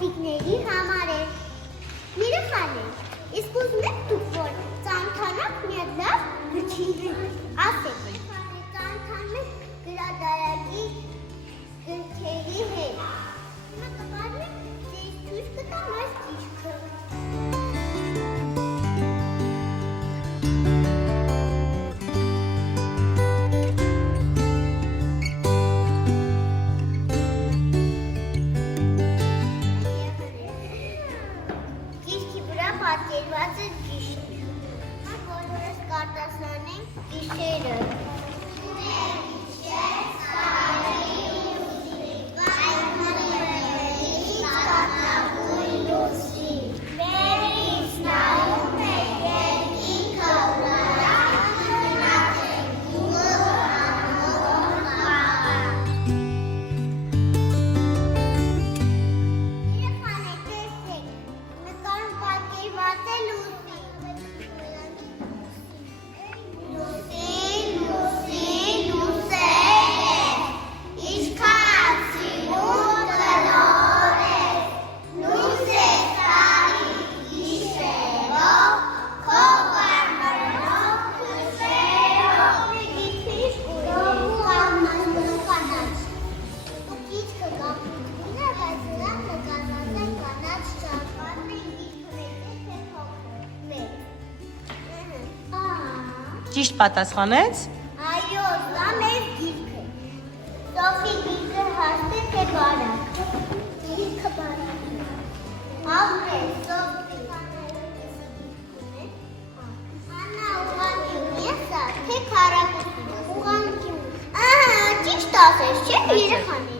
տոֆիկների համար է։ Երեխաներ, իսկ ուզում եք դուք, որ ծանոթանաք մի հատ լավ գրքերի ասեք։ Ծանոթանում եք գրադարանի գրքերի հետ։ Հիմա կպարվեմ ձեզ ցույց կտամ այս գիրքը։ Պատկերված է գիշեր։ Նա բոլորս կարտասանենք գիշերը։ Ճիշտ պատասխանեց։ Այո, դա մեր գիրքը։ Սոֆի գիրքը հաստ է թե բարակ։ Գիրքը բարակ է։ Ապրել, Սոֆի։ Աննա ուղղանկյուն ես թե քառակուսի։ Ուղղանկյուն։ Ահա, ճիշտ ասես, չէ՞ երեխաներ։